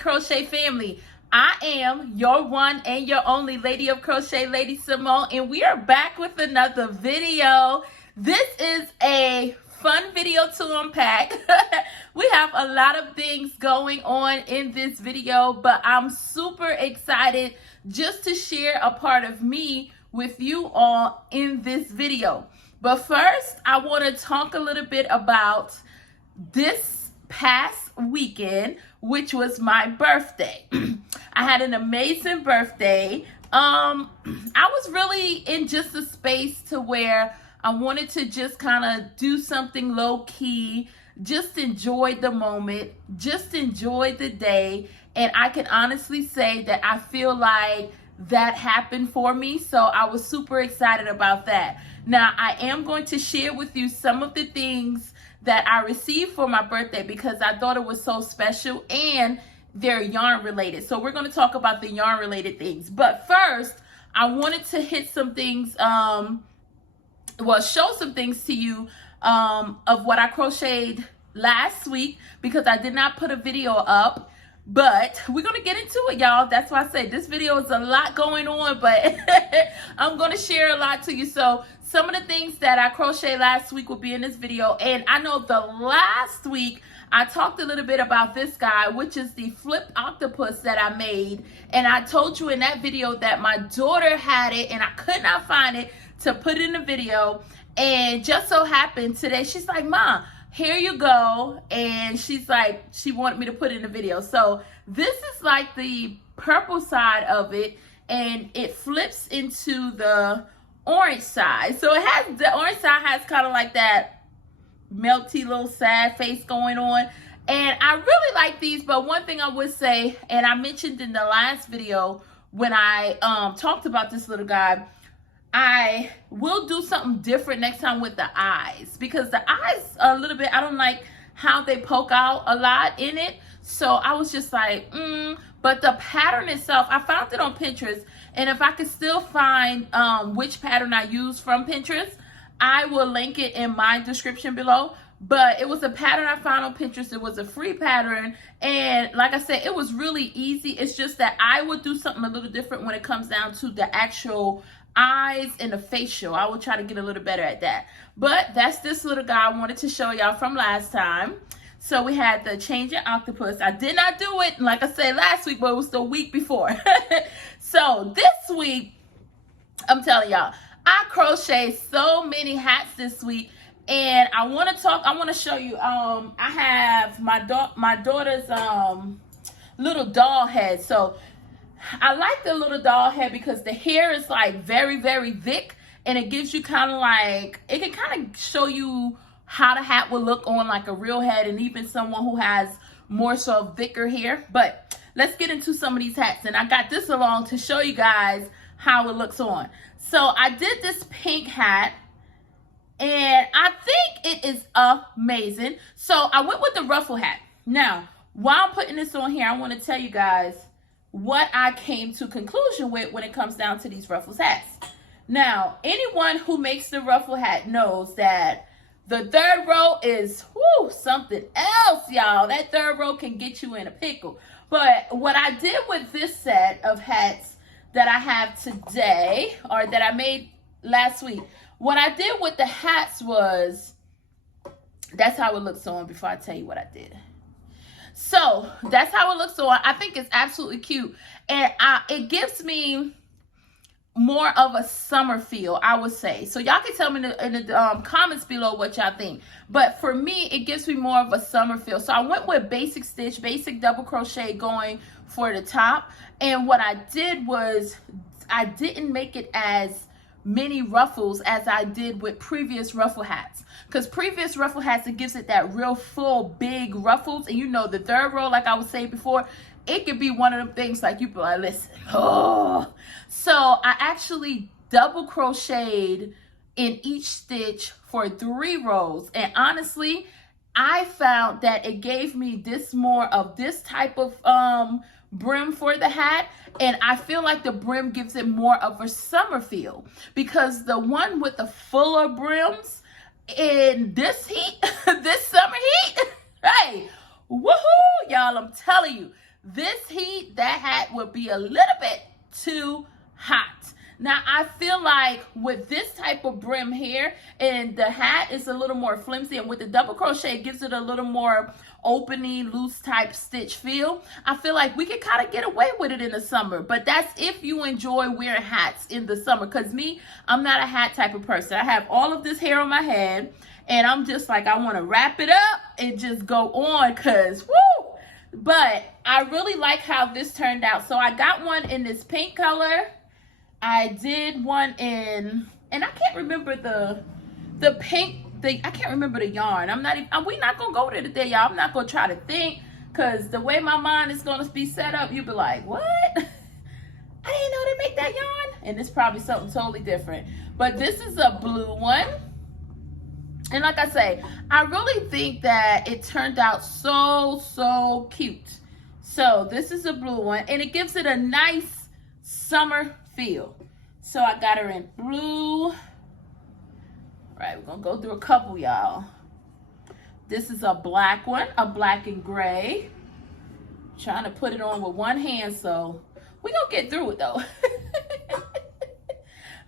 Crochet family. I am your one and your only Lady of Crochet, LadySamoan, and we are back with another video. This is a fun video to unpack. We have a lot of things going on in this video, but I'm super excited just to share a part of me with you all in this video. But first, I want to talk a little bit about this past weekend, which was my birthday. I had an amazing birthday. I was really in just a space to where I wanted to just kind of do something low key, just enjoy the moment, just enjoy the day. And I can honestly say that I feel like that happened for me. So I was super excited about that. Now, I am going to share with you some of the things that I received for my birthday because I thought it was so special and they're yarn related. So we're going to talk about the yarn related things. But first, I wanted to hit some things, show some things to you of what I crocheted last week because I did not put a video up. But we're going to get into it, y'all. That's why I say this video is a lot going on, but I'm going to share a lot to you. So some of the things that I crocheted last week will be in this video. And I know the last week I talked a little bit about this guy, which is the flipped octopus that I made. And I told you in that video that my daughter had it and I could not find it to put in the video. And just so happened today, she's like, "Mom, here you go." And she's like, she wanted me to put in the video. So this is like the purple side of it, and it flips into the orange side. So it has, the orange side has kind of like that melty little sad face going on. And I really like these, but one thing I would say, and I mentioned in the last video when I talked about this little guy, I will do something different next time with the eyes because the eyes are a little bit, I don't like how they poke out a lot in it. So I was just like, but the pattern itself, I found it on Pinterest. And if I could still find which pattern I use from Pinterest, I will link it in my description below. But it was a pattern I found on Pinterest. It was a free pattern. And like I said, it was really easy. It's just that I would do something a little different when it comes down to the actual eyes and the facial. I will try to get a little better at that. But that's this little guy I wanted to show y'all from last time. So we had the changing octopus. I did not do it, like I said last week, but it was the week before. So this week, I'm telling y'all, I crocheted so many hats this week. And I want to show you, I have my daughter's little doll head. So I like the little doll head because the hair is like very, very thick, and it gives you kind of like, it can kind of show you how the hat will look on like a real head, and even someone who has more so thicker hair. But let's get into some of these hats, and I got this along to show you guys how it looks on. So I did this pink hat, and I think it is amazing. So I went with the ruffle hat. Now, while I'm putting this on here, I want to tell you guys what I came to conclusion with when it comes down to these ruffles hats. Now, anyone who makes the ruffle hat knows that the third row is something else, y'all. That third row can get you in a pickle. But what I did with this set of hats that I have today, or that I made last week, what I did with the hats was, that's how it looks on before I tell you what I did. So that's how it looks on. I think it's absolutely cute. And it gives me more of a summer feel, I would say. So y'all can tell me in the comments below what y'all think. But for me, it gives me more of a summer feel. So I went with basic stitch, basic double crochet going for the top. And what I did was I didn't make it as many ruffles as I did with previous ruffle hats, because previous ruffle hats, it gives it that real full big ruffles. And you know, the third row, like I was saying before, it could be one of them things like you be like, listen, so I actually double crocheted in each stitch for 3 rows, and honestly I found that it gave me this more of this type of brim for the hat, and I feel like the brim gives it more of a summer feel, because the one with the fuller brims in this heat, this summer heat, hey, woohoo, y'all, I'm telling you, This heat, that hat would be a little bit too hot. Now, I feel like with this type of brim here, and the hat is a little more flimsy, and with the double crochet, it gives it a little more opening, loose type stitch feel. I feel like we can kind of get away with it in the summer, but that's if you enjoy wearing hats in the summer. Because me, I'm not a hat type of person. I have all of this hair on my head, and I'm just like, I want to wrap it up and just go on, because, woo! But I really like how this turned out. So I got one in this pink color. I did one in, and I can't remember the pink, I can't remember the yarn. We're not going to go there today, y'all. I'm not going to try to think, because the way my mind is going to be set up, you'll be like, what? I didn't know they make that yarn. And it's probably something totally different. But this is a blue one. And like I say, I really think that it turned out so cute. So this is a blue one, and it gives it a nice summer feel. So I got her in blue. All right, we're gonna go through a couple, y'all. This is a black one, a black and gray. Trying to put it on with one hand, so we're gonna get through it though.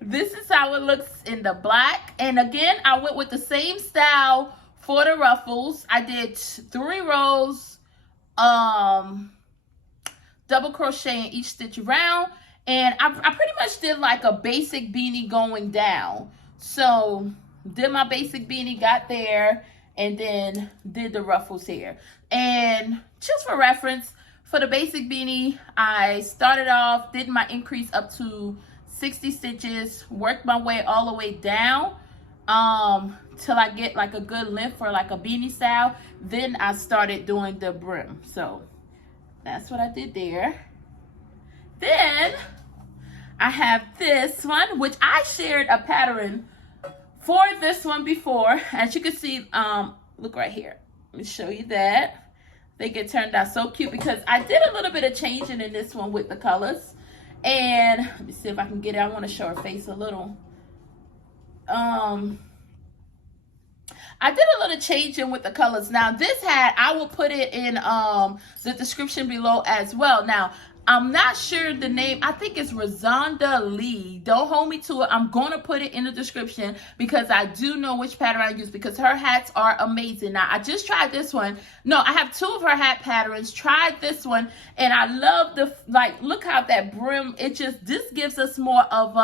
This is how it looks in the black. And again, I went with the same style for the ruffles. I did 3 rows, double crochet in each stitch around. And I pretty much did like a basic beanie going down. So did my basic beanie, got there, and then did the ruffles here. And just for reference, for the basic beanie, I started off, did my increase up to 60 stitches, worked my way all the way down till I get like a good length for like a beanie style. Then I started doing the brim. So that's what I did there. Then I have this one, which I shared a pattern for this one before. As you can see, look right here. Let me show you that. I think it turned out so cute because I did a little bit of changing in this one with the colors. And let me see if I can get it. I want to show her face a little. I did a little changing with the colors. Now this hat, I will put it in the description below as well. Now I'm not sure the name. I think it's RazondaLee. Don't hold me to it. I'm going to put it in the description because I do know which pattern I use, because her hats are amazing. Now, I just tried this one. No, I have 2 of her hat patterns. Tried this one, and I love the, like, look how that brim, this gives us more of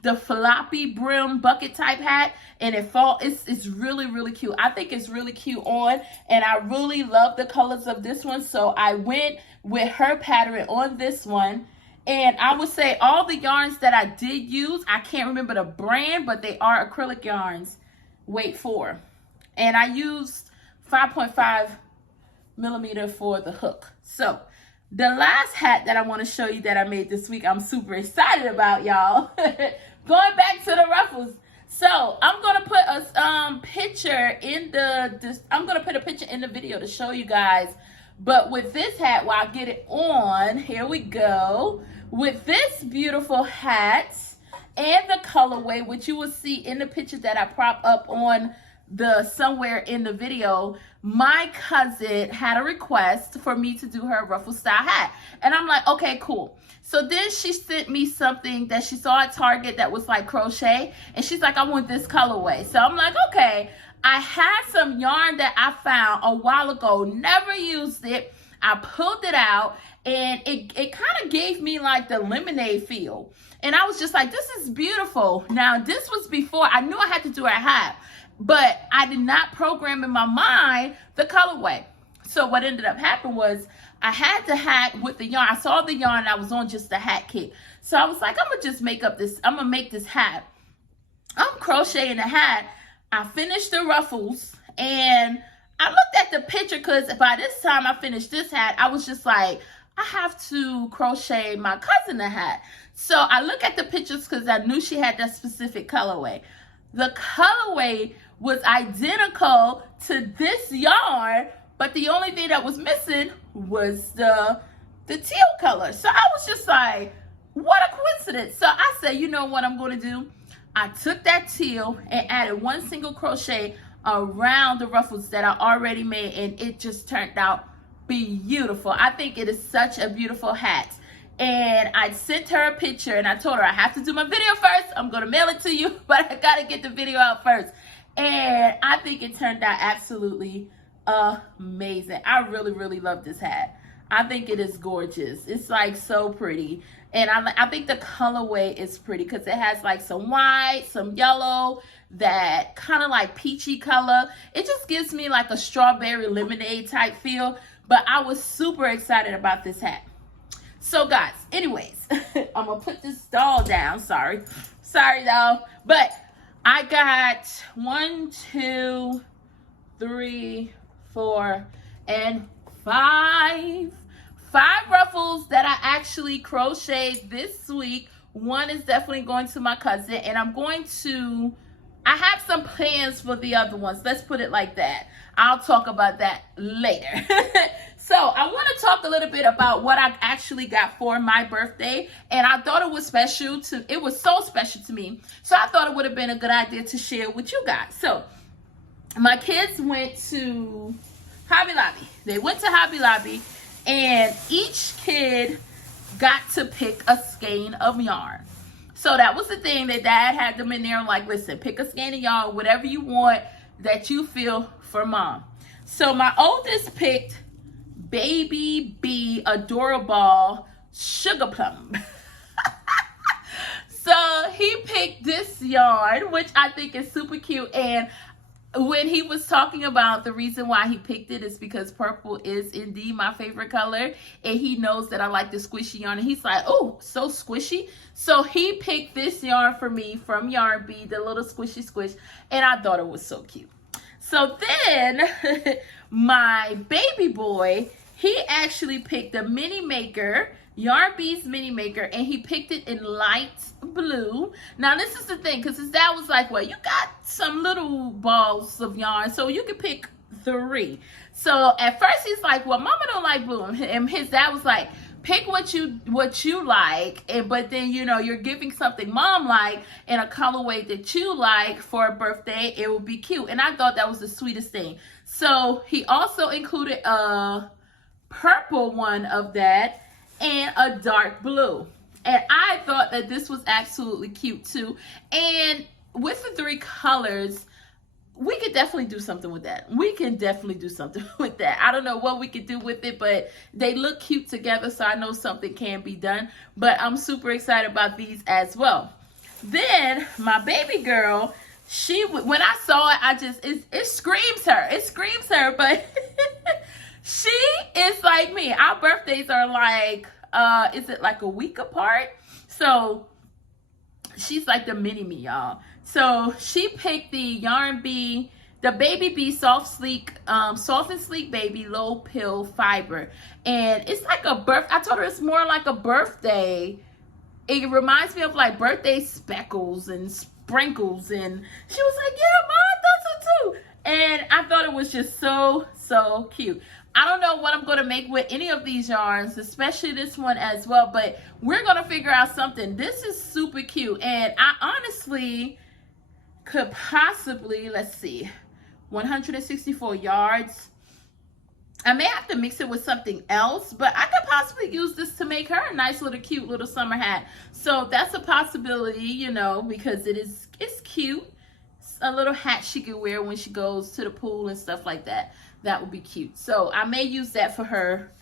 the floppy brim bucket type hat, and it's really cute. I think it's really cute on, and I really love the colors of this one, so I went with her pattern on this one. And I would say all the yarns that I did use, I can't remember the brand, but they are acrylic yarns, weight 4. And I used 5.5 millimeter for the hook. So the last hat that I want to show you that I made this week, I'm super excited about, y'all. Going back to the ruffles. So I'm going to put a picture in I'm going to put a picture in the video to show you guys. But with this hat, while I get it on, here we go. With this beautiful hat and the colorway, which you will see in the picture that I prop up on somewhere in the video, my cousin had a request for me to do her ruffle style hat. And I'm like, okay, cool. So then she sent me something that she saw at Target that was like crochet. And she's like, I want this colorway. So I'm like, okay. I had some yarn that I found a while ago, never used it. I pulled it out, and it kind of gave me like the lemonade feel. And I was just like, this is beautiful. Now, this was before I knew I had to do a hat, but I did not program in my mind the colorway. So what ended up happening was I had the hat with the yarn. I saw the yarn and I was on just the hat kit. So I was like, I'm gonna make this hat. I'm crocheting the hat. I finished the ruffles, and I looked at the picture because by this time I finished this hat, I was just like, I have to crochet my cousin a hat. So I look at the pictures because I knew she had that specific colorway. The colorway was identical to this yarn, but the only thing that was missing was the teal color. So I was just like, what a coincidence. So I said, you know what I'm going to do? I took that teal and added 1 single crochet around the ruffles that I already made, and it just turned out beautiful. I think it is such a beautiful hat. And I sent her a picture and I told her I have to do my video first. I'm going to mail it to you, but I got to get the video out first. And I think it turned out absolutely amazing. I really, really love this hat. I think it is gorgeous. It's like so pretty. And I think the colorway is pretty because it has like some white, some yellow, that kind of like peachy color. It just gives me like a strawberry lemonade type feel. But I was super excited about this hat. So guys, anyways, I'm going to put this doll down. Sorry, doll. But I got 1, 2, 3, 4, and 5 ruffles that I actually crocheted this week. One is definitely going to my cousin, and I have some plans for the other ones. Let's put it like that. I'll talk about that later. So I want to talk a little bit about what I actually got for my birthday. And I thought it was so special to me. So I thought it would have been a good idea to share with you guys. So my kids went to Hobby Lobby. They went to Hobby Lobby, and each kid got to pick a skein of yarn. So that was the thing that Dad had them in there like, listen, pick a skein of yarn, whatever you want that you feel for Mom. So my oldest picked Baby B Adorable Sugar Plum. So he picked this yarn, which I think is super cute. And when he was talking about the reason why he picked it is because purple is indeed my favorite color. And he knows that I like the squishy yarn. And he's like, oh, so squishy. So he picked this yarn for me from Yarn Bee, the little squishy squish. And I thought it was so cute. So then my baby boy, he actually picked the mini maker, Yarn Bee's mini maker, and he picked it in light blue. Now this is the thing, because his dad was like, well, you got some little balls of yarn, so you can pick 3. So at first he's like, well, Mama don't like blue. And his dad was like, pick what you like, but then, you know, you're giving something Mom like in a colorway that you like for a birthday. It would be cute. And I thought that was the sweetest thing. So he also included a purple one of that and a dark blue. And I thought that this was absolutely cute too. And with the 3 colors, we could definitely do something with that. We can definitely do something with that. I don't know what we could do with it, but they look cute together, so I know something can be done. But I'm super excited about these as well. Then my baby girl, when I saw it, it screams her. It screams her, but she is like me. Our birthdays are like, is it like a week apart? So she's like the mini me, y'all. So she picked the Yarn Bee, the Baby Bee Soft and Sleek Baby Low Pill Fiber. And it's like I told her it's more like a birthday. It reminds me of like birthday speckles and sprinkles. And she was like, yeah, Mom, I thought so too. And I thought it was just so, so cute. I don't know what I'm going to make with any of these yarns, especially this one as well. But we're going to figure out something. This is super cute. And I honestly could possibly, let's see, 164 yards. I may have to mix it with something else, but I could possibly use this to make her a nice little cute little summer hat. So that's a possibility, you know, because it's cute. It's a little hat she could wear when she goes to the pool and stuff like that. That would be cute. So I may use that for her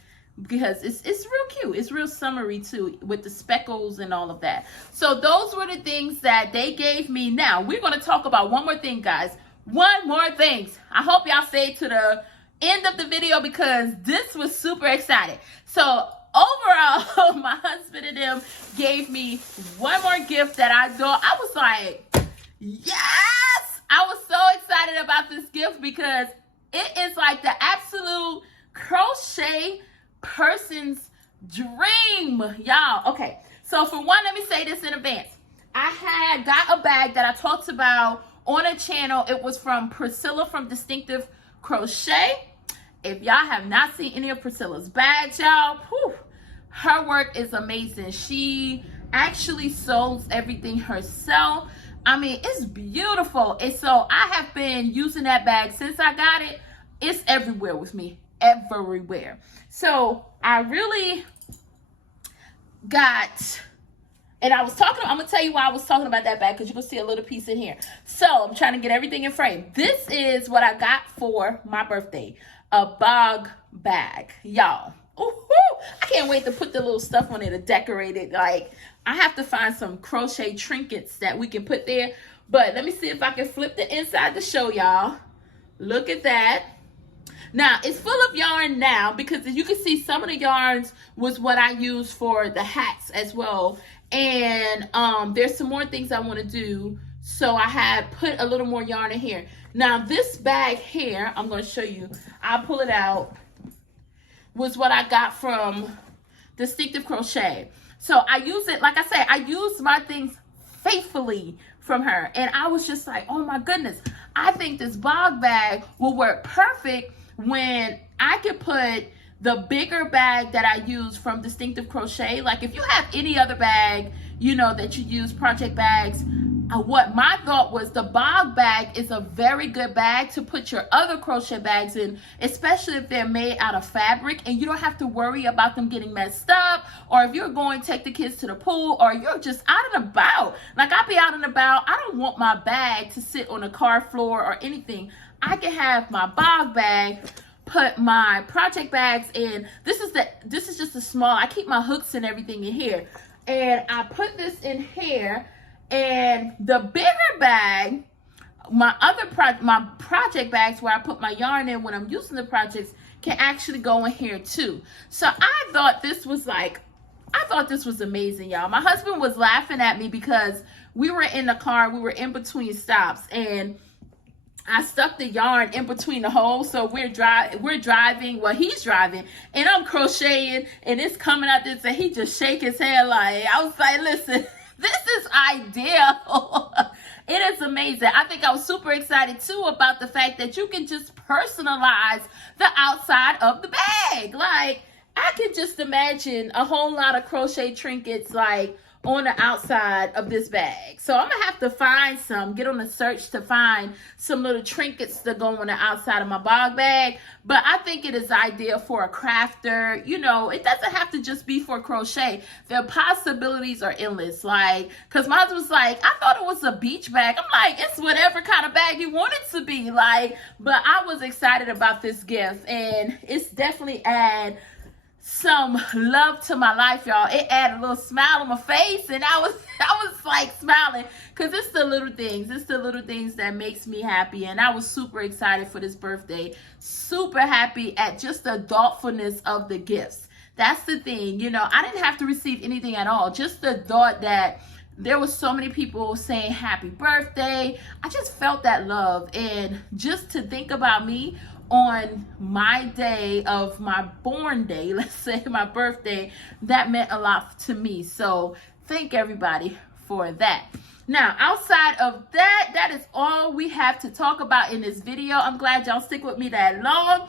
because it's real cute. It's real summery too, with the speckles and all of that. So those were the things that they gave me. Now we're going to talk about one more thing, guys. One more thing. I hope y'all stay to the end of the video because this was super exciting. So overall, my husband and them gave me one more gift that I thought, I was like, yes! I was so excited about this gift because it is like the absolute crochet person's dream, y'all. Okay, so for one, let me say this in advance. I had got a bag that I talked about on a channel. It was from Priscilla from Distinctive Crochet. If y'all have not seen any of Priscilla's bags, y'all, her work is amazing. She actually sews everything herself. I mean, it's beautiful. And so I have been using that bag since I got it. It's everywhere with me. everywhere. So I really got, and I'm gonna tell you why I was talking about that bag, because you can see a little piece in here. So I'm trying to get everything in frame. This is what I got for my birthday, a bog bag, y'all. I can't wait to put the little stuff on it to decorate it. Like, I have to find some crochet trinkets that we can put there. But let me see if I can flip the inside to show y'all. Look at that. Now, it's full of yarn now, because as you can see, some of the yarns was what I used for the hats as well. And there's some more things I want to do. So I had put a little more yarn in here. Now, this bag here, I'm going to show you. I'll pull it out. Was what I got from Distinctive Crochet. So I use it, like I said, I use my things faithfully from her. And I was just like, oh my goodness, I think this bog bag will work perfect when I could put the bigger bag that I use from Distinctive Crochet. Like, if you have any other bag, you know, that you use, project bags, what my thought was, the bog bag is a very good bag to put your other crochet bags in, especially if they're made out of fabric and you don't have to worry about them getting messed up, or if you're going to take the kids to the pool, or you're just out and about. Like, I'll be out and about. I don't want my bag to sit on a car floor or anything. I can have my bog bag, put my project bags in. This is just a small, I keep my hooks and everything in here. And I put this in here. And the bigger bag, my project bags where I put my yarn in when I'm using the projects, can actually go in here too. So I thought this was amazing, y'all. My husband was laughing at me because we were in the car, we were in between stops, and I stuck the yarn in between the holes. So we're driving, well, he's driving, and I'm crocheting, and it's coming out this, and he just shake his head like, I was like, listen, this is ideal. It is amazing. I think I was super excited too about the fact that you can just personalize the outside of the bag. Like, I can just imagine a whole lot of crochet trinkets like on the outside of this bag. So I'm gonna have to find some, get on a search to find some little trinkets to go on the outside of my bog bag. But I think it is ideal for a crafter. You know, it doesn't have to just be for crochet. The possibilities are endless. Like, cause my husband was like, I thought it was a beach bag. I'm like, it's whatever kind of bag you want it to be. Like, but I was excited about this gift, and it's definitely add some love to my life, y'all. It added a little smile on my face, and I was like smiling, because it's the little things that makes me happy. And I was super excited for this birthday, super happy at just the thoughtfulness of the gifts. That's the thing, you know, I didn't have to receive anything at all. Just the thought that there was so many people saying happy birthday. I just felt that love. And just to think about me on my day of my born day, let's say my birthday, that meant a lot to me. So thank everybody for that. Now, outside of that, that is all we have to talk about in this video. I'm glad y'all stick with me that long.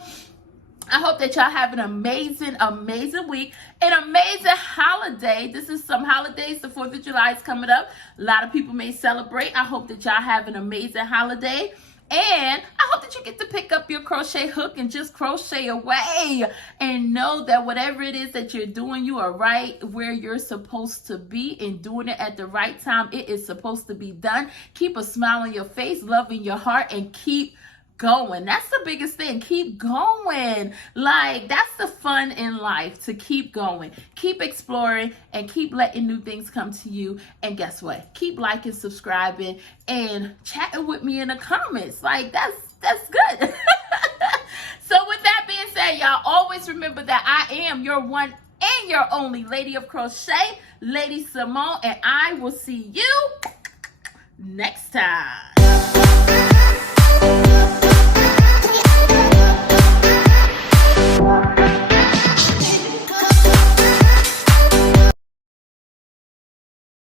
I hope that y'all have an amazing, amazing week, an amazing holiday. This is some holidays. The 4th of July is coming up. A lot of people may celebrate. I hope that y'all have an amazing holiday. And I hope that you get to pick up your crochet hook and just crochet away, and know that whatever it is that you're doing, you are right where you're supposed to be, and doing it at the right time. It is supposed to be done. Keep a smile on your face, love in your heart, and keep going. That's the biggest thing. Keep going. Like, that's the fun in life, to keep going, keep exploring, and keep letting new things come to you. And guess what? Keep liking, subscribing, and chatting with me in the comments. Like, that's good. So with that being said, y'all, always remember that I am your one and your only Lady of Crochet, Lady Simone, and I will see you next time.